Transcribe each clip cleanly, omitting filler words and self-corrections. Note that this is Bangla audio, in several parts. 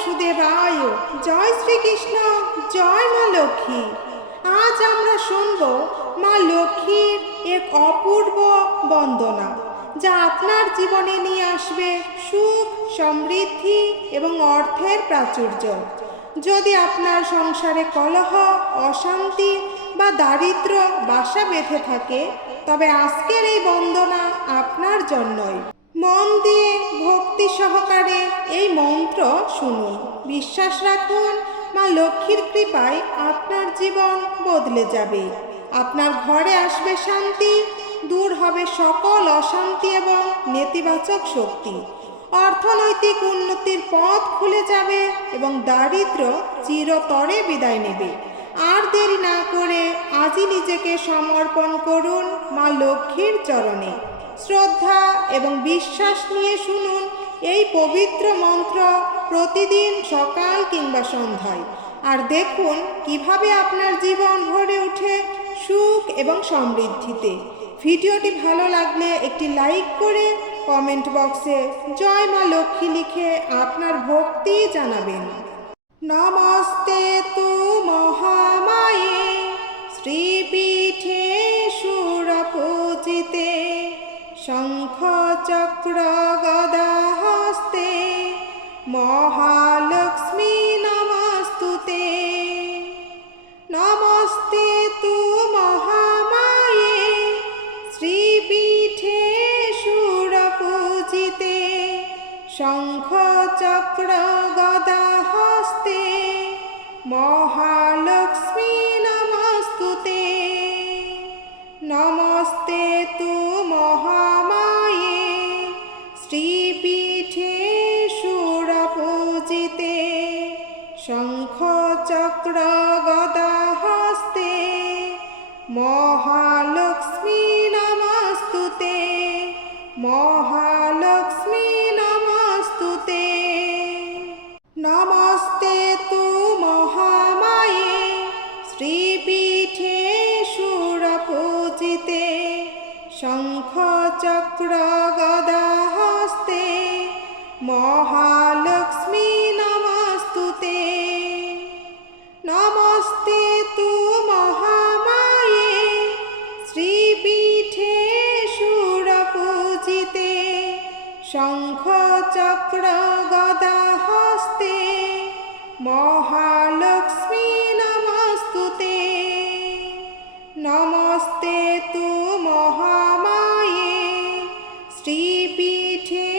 বাসুদেবায়। জয় শ্রীকৃষ্ণ, জয় মা লক্ষ্মী। আজ আমরা শুনব মা লক্ষ্মীর এক অপূর্ব বন্দনা, যা আপনার জীবনে নিয়ে আসবে সুখ, সমৃদ্ধি এবং অর্থের প্রাচুর্য। যদি আপনার সংসারে কলহ, অশান্তি বা দারিদ্র্য বাসা বেঁধে থাকে, তবে আজকের এই বন্দনা আপনার জন্যই। মন দিয়ে ভক্তি সহকারে এই মন্ত্র শুনুন। বিশ্বাস রাখুন, মা লক্ষ্মীর কৃপায় আপনার জীবন বদলে যাবে। আপনার ঘরে আসবে শান্তি, দূর হবে সকল অশান্তি এবং নেতিবাচক শক্তি। অর্থনৈতিক উন্নতির পথ খুলে যাবে এবং দারিদ্র্য চিরতরে বিদায় নেবে। আর দেরি না করে আজই নিজেকে সমর্পণ করুন মা লক্ষ্মীর চরণে। শ্রদ্ধা এবং বিশ্বাস নিয়ে শুনুন এই পবিত্র মন্ত্র প্রতিদিন সকাল কিংবা সন্ধ্যায়, আর দেখুন কিভাবে আপনার জীবন ভরে ওঠে সুখ এবং সমৃদ্ধিতে। ভিডিওটি ভালো লাগলে একটি লাইক করে কমেন্ট বক্সে জয় মা লক্ষ্মী লিখে আপনার ভক্তি জানাবেন। নমস্তে তু মহামায়ে শ্রীপীঠে সুরপূজিতে, শঙ্খ চক্র গদা হস্তে মহালক্ষ্মী নমস্তুতে। নমস্তে তু মহামায়ে শ্রীপীঠে সুরপূজিতে, শঙ্খ চক্র গদা হস্তে মহালক্ষ্মী নমস্তুতে। নমস্তে তু মহামায়ে শ্রীপীঠে সুরপূজিতে, শঙ্খ চক্র গদা হস্তে মহালক্ষ্মী নমস্তুতে। মহালক্ষ্মী নমস্তুতে। নমস্তে তু মহামায়ে শ্রীপীঠে সুরপূজিতে, শঙ্খ চক্র গদা হস্তে মহালক্ষ্মী নমস্তুতে। নমস্তে তু মহামায়ে শ্রীপীঠে সুরপূজিতে, শঙ্খ চক্র গদা হস্তে মহালক্ষ্মী নমস্তুতে। নমস্তে তু মহামায়ে শ্রীপীঠে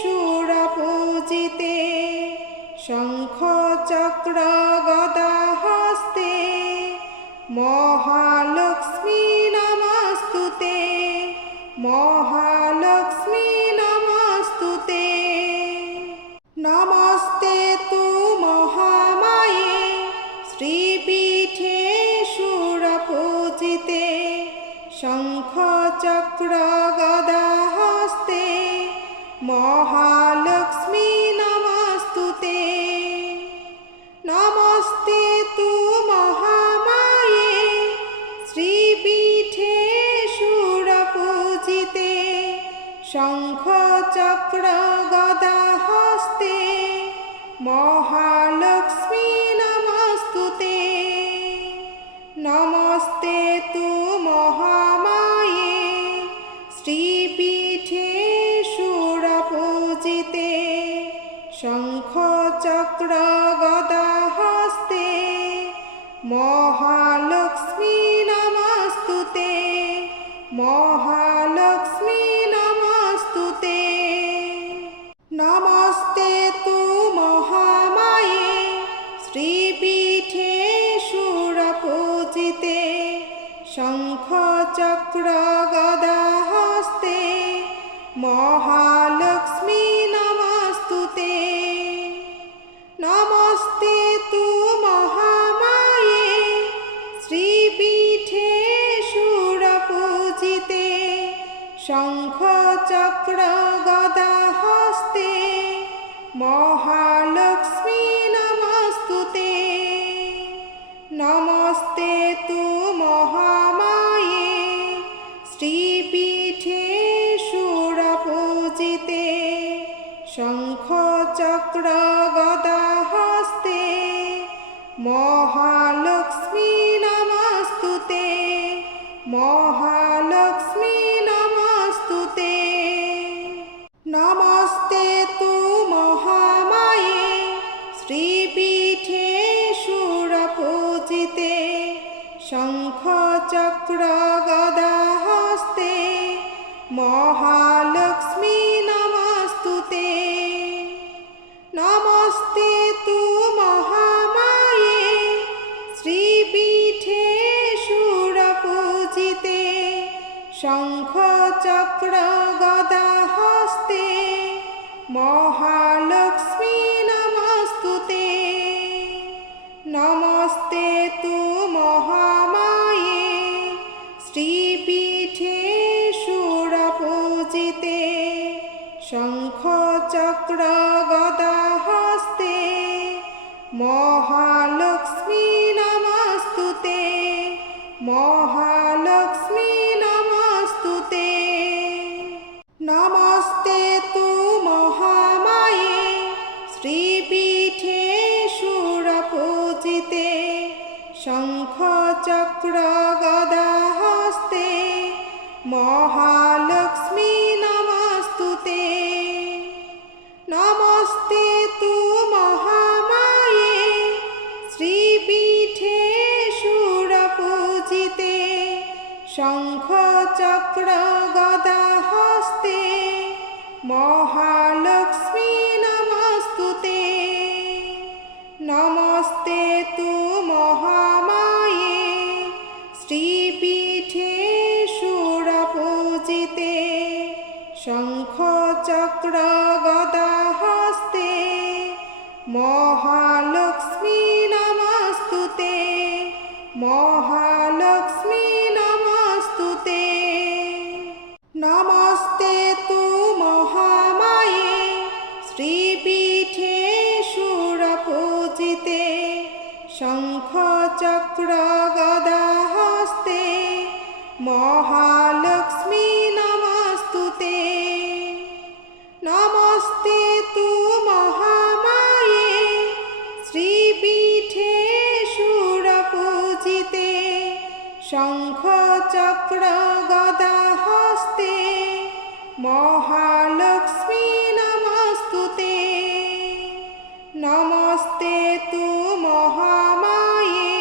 সুরপূজিতে, শঙ্খ চক্র গদা হস্তে মহালক্ষ্মী নমস্তুতে। মহালক্ষ্মী নমস্তুতে। নমস্তে তু মহামায়ে শ্রীপীঠে সুরপূজিতে, শঙ্খ চক্র গদা হস্তে মহালক্ষ্মী নমস্তুতে। নমস্তে তু মহামায়ে শ্রীপীঠে সুরপূজিতে, শঙ্খ চক্র গদা হস্তে মহালক্ষ্মী নমস্তুতে। নমস্তে তু মহামায়ে শ্রীপীঠে সুরপূজিতে, শঙ্খ চক্র গদা হস্তে মহালক্ষ্মী নমস্তুতে। মহালক্ষ্মী নমস্তুতে। নমস্তে তু মহামায়ে শ্রীপীঠে সুরপূজিতে, শঙ্খ চক্র গদা হস্তে মহালক্ষ্মী নমস্তুতে। নমস্তে তু মহামায়ে শ্রীপীঠে সুরপূজিতে, শঙ্খ চক্র গদা হস্তে মহালক্ষ্মী নমস্তুতে। নমস্তে তু মহামায়ে শ্রীপীঠে সুরপূজিতে, শঙ্খ চক্র গদা মহালক্ষ্মী নমস্তুতে, মহালক্ষ্মী নমস্তুতে। নমস্তে তু মহামায়ে শ্রীপীঠে সুরপূজিতে, শঙ্খ চক্র গদা হস্তে মহালক্ষ্মী নমস্তুতে। নমস্তে তু মহামায়ে শ্রীপীঠে সুরপূজিতে, শঙ্খ চক্র গদা হস্তে মহালক্ষ্মী নমস্তুতে। নমস্তে তু মহামায়ে শ্রীপীঠে সুরপূজিতে, শঙ্খ চক্র গদা হস্তে মহালক্ষ্মী নমস্তুতে, মহালক্ষ্মী নমস্তুতে। নমস্তে তু মহামায়ে শ্রীপীঠে সুরপূজিতে, শঙ্খ চক্র গদা হস্তে মহালক্ষ্মী নমস্তুতে। নমস্তে তু মহামায়ে শ্রীপীঠে সুরপূজিতে, শঙ্খ চক্র গদা হস্তে মহালক্ষ্মী নমস্তুতে। নমস্তে তু মহামায়ে শ্রীপীঠে সুরপূজিতে, শঙ্খ চক্র গদা হস্তে মহালক্ষ্মী নমস্তুতে, মহালক্ষ্মী নমস্তুতে। নমস্তে তু মহামায়ে শ্রীপীঠে সুরপূজিতে, শঙ্খ চক্র গদা হস্তে মহালক্ষ্মী নমস্তুতে। নমস্তে তু মহামায়ে শ্রীপীঠে সুরপূজিতে, শঙ্খ চক্র গদা হস্তে মহালক্ষ্মী নমস্তুতে। নমস্তে তু মহামায়ে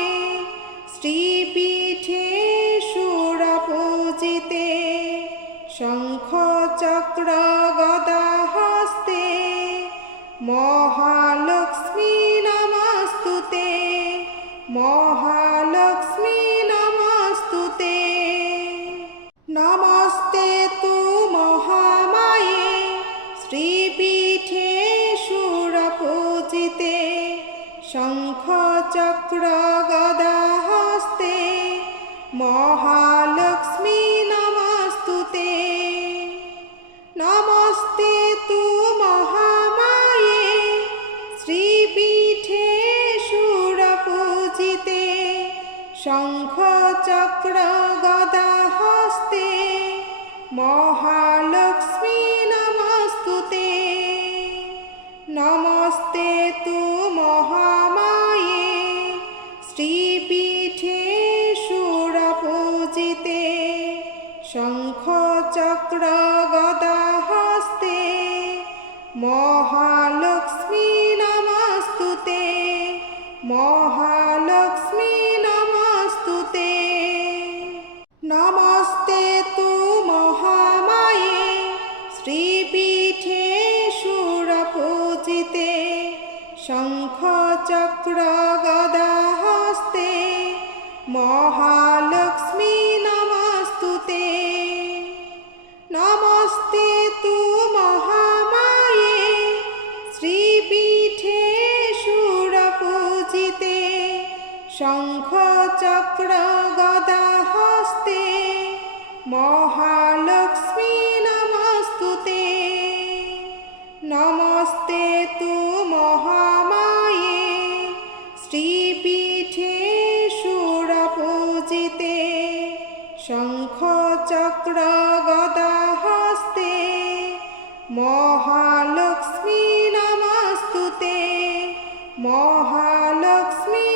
শ্রীপীঠে সুরপূজিতে, শঙ্খ চক্র গদা হস্তে মহালক্ষ্মী নমস্তুতে, মহালক্ষ্মী নমস্তুতে। নমস্তে তু মহামায়ে শ্রীপীঠে সুরপূজিতে, শঙ্খ চক্র গদা হস্তে মহালক্ষ্মী নমস্তুতে। নমস্তে তু মহামায়ে শ্রীপীঠে সুরপূজিতে, শঙ্খ চক্র গদা হস্তে মহালক্ষ্মী নমস্তুতে। নমস্তে তু মহামায়ে শ্রীপীঠে সুরপূজিতে, শঙ্খ চক্র গদা হস্তে মহালক্ষ্মী নমস্তুতে, মহালক্ষ্মী নমস্তুতে। নমস্তে তু মহামায়ে শ্রীপীঠে সুরপূজিতে, শঙ্খ চক্র গদা হস্তে মহালক্ষ্মী নমস্তুতে। নমস্তে তু মহামায়ে শ্রীপীঠে সুরপূজিতে, শঙ্খ চক্র গদা হস্তে মহালক্ষ্মী নমস্তুতে। নমস্তে তু মহামায়ে শ্রীপীঠে সুরপূজিতে, শঙ্খ চক্র গদা হস্তে মহালক্ষ্মী নমস্তুতে, মহালক্ষ্মী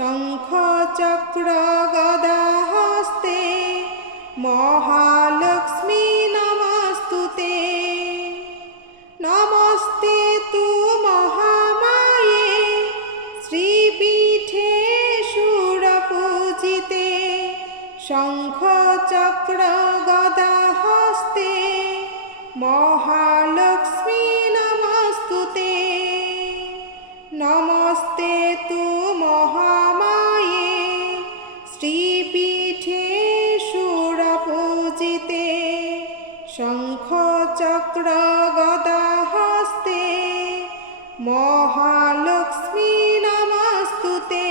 শঙ্খ চক্র গদা হস্তে মহালক্ষ্মী নমস্তুতে। নমস্তে তু মহামায়ে শ্রীপীঠে সুরপূজিতে। শঙ্খ চক্র গদা হস্তে মহালক্ষ্মী নমস্তুতে। নমস্তে তু মহামায়ে শ্রীপীঠে সুরপূজিতে। শঙ্খ চক্র গদা হস্তে মহালক্ষ্মী নমস্তুতে।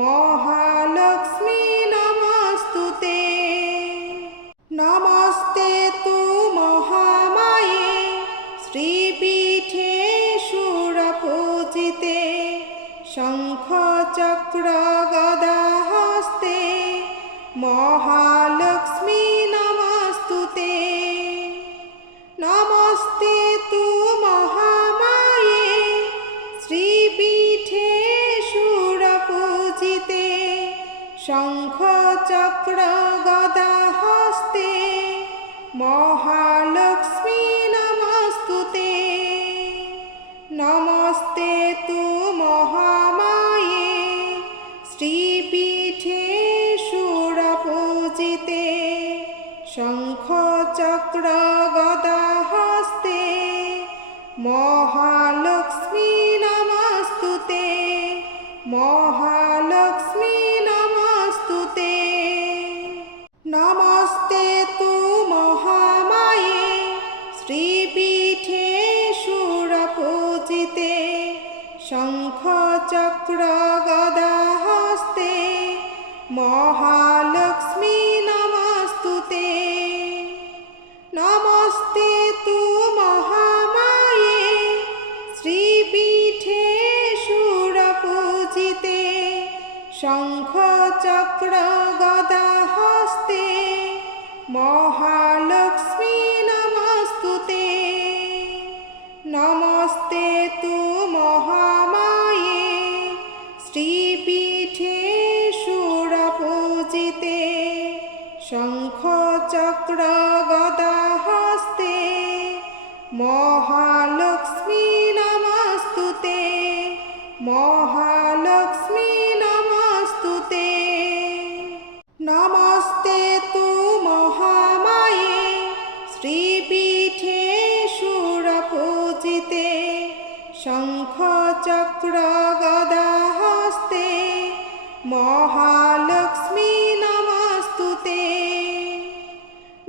মহালক্ষ্মী নমস্তুতে। নমস্তে তু মহামায়ে শ্রীপীঠে সুরপূজিতে। শঙ্খ চক্র গদা হস্তে মহালক্ষ্মী নমস্তুতে। নমস্তে তু মহামায়ে শ্রীপীঠে সুরপূজিতে। শঙ্খ চক্র গদা হস্তে মহালক্ষ্মী নমস্তুতে। নমস্তে তু মহামায়ে শ্রীপীঠে সুরপূজিতে। শঙ্খ চক্র গদা হস্তে মহালক্ষ্মী নমস্তুতে। মহালক্ষ্মী নমস্তুতে। নমস্তে তু মহামায়ে শ্রীপীঠে সুরপূজিতে। শঙ্খ চক্র গদা হস্তে মহালক্ষ্মী নমস্তুতে। নমস্তে তু মহামায়ে শ্রীপীঠে সুরপূজিতে। শঙ্খ চক্র গদা হস্তে মহালক্ষ্মী নমস্তুতে। নমস্তে তু মহামায়ে শ্রীপীঠে সুরপূজিতে। শঙ্খ চক্র গদা হস্তে মহালক্ষ্মী নমস্তুতে। মহালক্ষ্মী নমস্তুতে। নমস্তে তু মহামায়ে শ্রীপীঠে সুরপূজিতে। শঙ্খ চক্র গদা হস্তে মহালক্ষ্মী নমস্তুতে।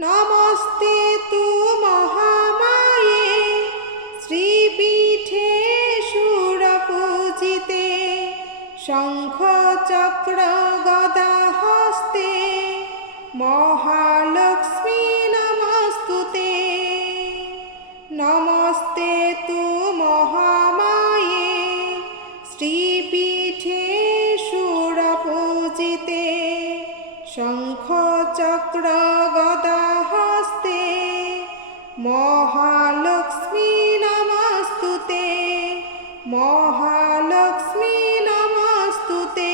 নমস্তে তু মহামায়ে শ্রীপীঠে সুরপূজিতে। শঙ্খ চক্র গদা হস্তে মহালক্ষ্মী নমস্তুতে। নমস্তে তু মহামায়ে শ্রীপীঠে সুরপূজিতে। শঙ্খ চক্র গদা হস্তে মহালক্ষ্মী নমস্তুতে। মহালক্ষ্মী নমস্তুতে।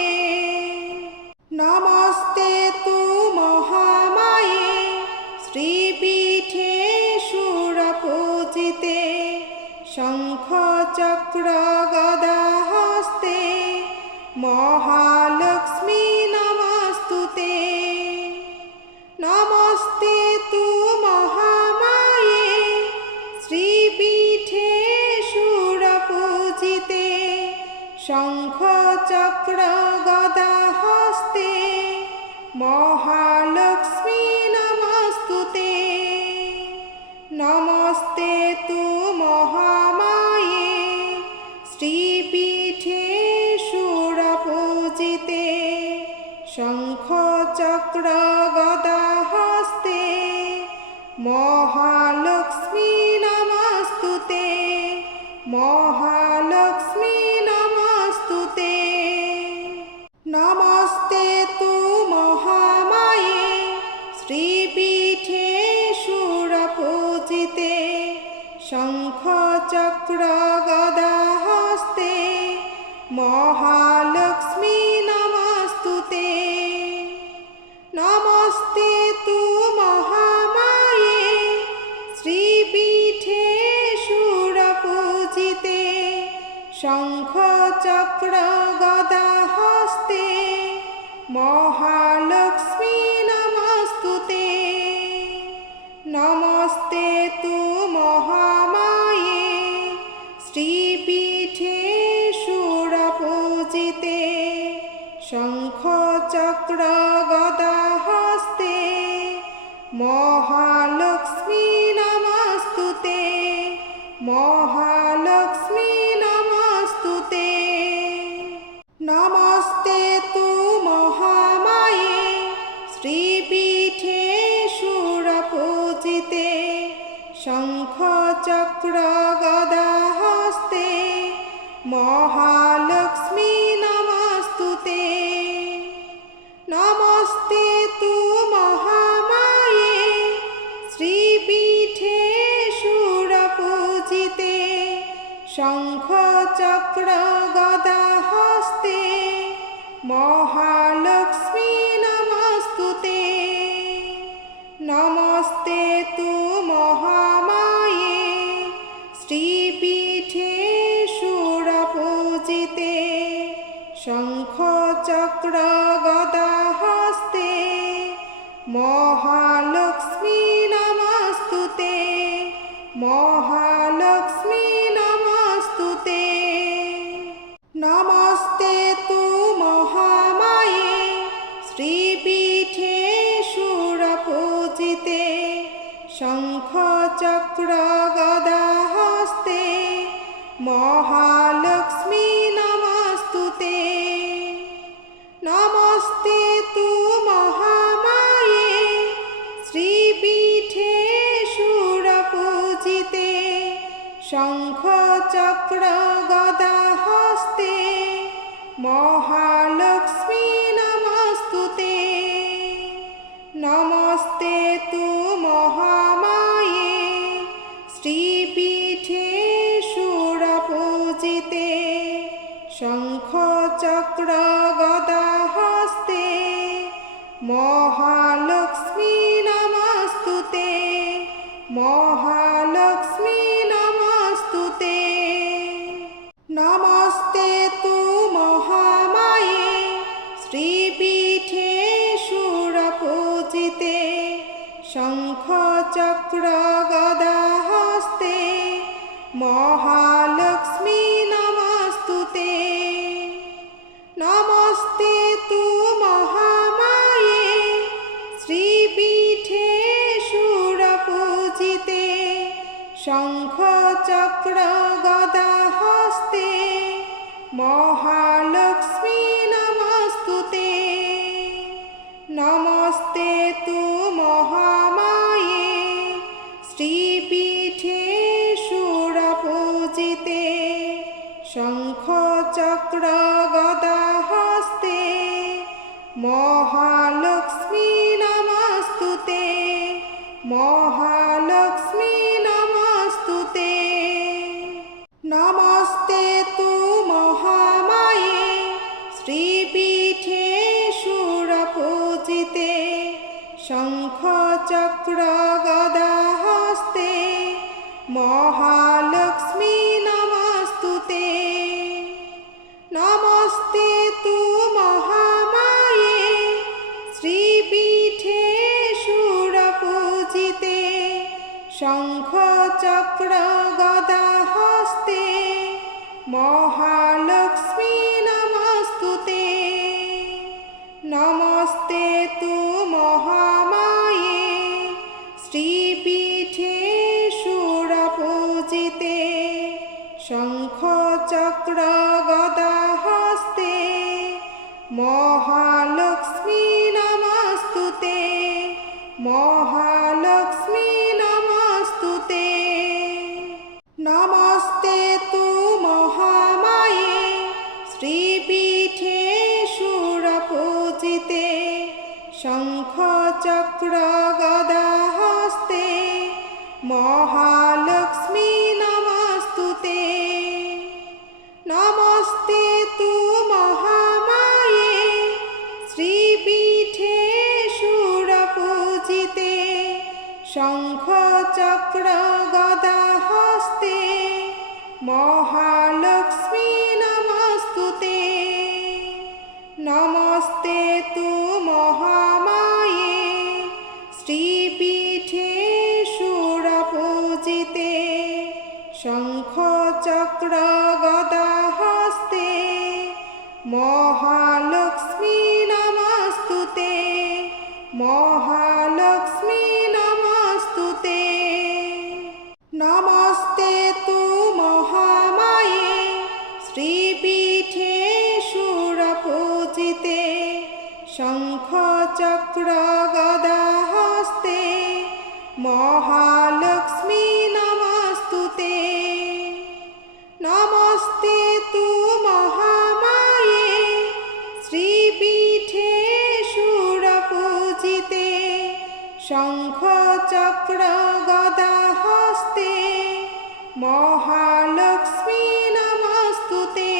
নমস্তে তু মহামায়ে শ্রীপীঠে সুরপূজিতে। শঙ্খ চক্র গদা হস্তে মহালক্ষ্মী নমস্তুতে। নমস্তে তু মহামায়ে শ্রীপীঠে সুরপূজিতে। শঙ্খ চক্র গদা হস্তে মহালক্ষ্মী নমস্তুতে। নমস্তে তু মহামায়ে শ্রীপীঠে সুরপূজিতে। শঙ্খ চক্র গদা হস্তে মহালক্ষ্মী নমস্তুতে। মহালক্ষ্মী নমস্তুতে। নমস্তে তু মহামায়ে শ্রীপীঠে সুরপূজিতে। শঙ্খ চক্র গদা হস্তে মহালক্ষ্মী শঙ্খ চক্র গদা হস্তে মহালক্ষ্মী নমস্তুতে মহালক্ষ্মী নমস্তুতে। নমস্তে তু মহামায়ে শ্রীপীঠে সুরপূজিতে শঙ্খ চক্র গদা হস্তে মহালক্ষ্মী নমস্তুতে। নমস্তে তু মহামায়ে শ্রীপীঠে সুরপূজিতে শঙ্খ চক্র গদা হস্তে মহালক্ষ্মী নমস্তুতে। নমস্তে তু মহামায়ে শ্রীপীঠে সুরপূজিতে শঙ্খ চক্র গদা হস্তে মহালক্ষ্মী নমস্তুতে মহালক্ষ্মী নমস্তুতে। নমস্তে তু মহামায়ে শ্রীপীঠে সুরপূজিতে শঙ্খ চক্র গদা হস্তে মহালক্ষ্মী নমস্তুতে। নমস্তে তু মহামায়ে শ্রীপীঠে সুরপূজিতে শঙ্খ চক্র গদা হস্তে মহালক্ষ্মী নমস্তুতে। নমস্তে তু মহামায়ে শ্রীপীঠে সুরপূজিতে শঙ্খ চক্র গদা হস্তে মহালক্ষ্মী নমস্তুতে মহালক্ষ্মী নমস্তুতে। নমস্তে তু মহামায়ে শ্রীপীঠে সুরপূজিতে শঙ্খ চক্র গদা হস্তে মহালক্ষ্মী নমস্তুতে। নমস্তে তু মহামায়ে শ্রীপীঠে সুরপূজিতে শঙ্খ চক্র গদা হস্তে মহালক্ষ্মী নমস্তুতে। নমস্তে তু মহামায়ে শ্রীপীঠে সুরপূজিতে শঙ্খ চক্র গদা হস্তে মহালক্ষ্মী নমস্তুতে মহালক্ষ্মী নমস্তুতে। নমস্তে তু মহামায়ে শ্রীপীঠে সুরপূজিতে শঙ্খ চক্র গদা হস্তে মহালক্ষ্মী নমস্তুতে। নমস্তে তু মহামায়ে শ্রীপীঠে সুরপূজিতে শঙ্খ চক্র গদা হস্তে মহালক্ষ্মী নমস্তুতে। নমস্তে তু মহামায়ে শ্রীপীঠে সুরপূজিতে শঙ্খ চক্র গদা হস্তে মহালক্ষ্মী নমস্তুতে মহালক্ষ্মী নমস্তুতে। নমস্তে তু মহামায়ে শ্রীপীঠে সুরপূজিতে শঙ্খ চক্র গদা হস্তে মহালক্ষ্মী নমস্তুতে। নমস্তে তু মহামায়ে শ্রীপীঠে সুরপূজিতে শঙ্খ চক্র গদা হস্তে মহালক্ষ্মী নমস্তুতে। নমস্তে তু মহামায়ে শ্রীপীঠে সুরপূজিতে শঙ্খ চক্র গদা হস্তে মহালক্ষ্মী শঙ্খ চক্র গদা হস্তে মহালক্ষ্মী নমস্তুতে। নমস্তে তু মহামায়ে শ্রীপীঠে সুরপূজিতে। শঙ্খ চক্র গদা হস্তে মহালক্ষ্মী নমস্তুতে।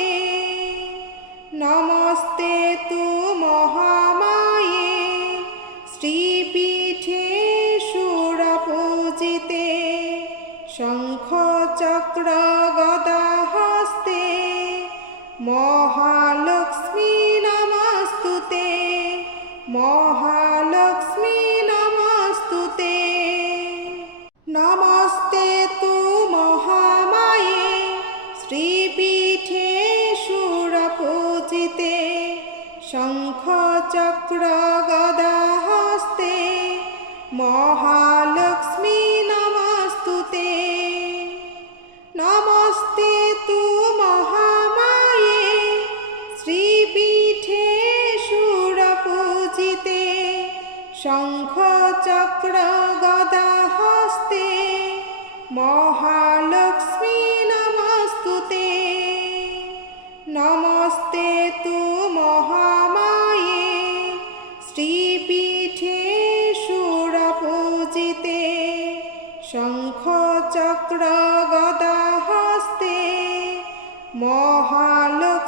নমস্তে তু মহামায়ে শ্রীপীঠে সুরপূজিতে। শঙ্খ চক্র গদা হস্তে মহালক্ষ্মী নমস্তুতে। মহালক্ষ্মী নমস্তুতে। নমস্তে তু মহামায়ে শ্রীপীঠে সুরপূজিতে। শঙ্খ চক্র গদা হস্তে মহালক্ষ্মী নমস্তুতে। নমস্তে তু মহামায়ে শ্রীপীঠে সুরপূজিতে। শঙ্খ চক্র গদা হস্তে মহালক্ষ্মী নমস্তুতে। নমস্তে তু মহামায়ে শ্রীপীঠে সুরপূজিতে। শঙ্খ চক্র গদা হস্তে মহালক্ষ্মী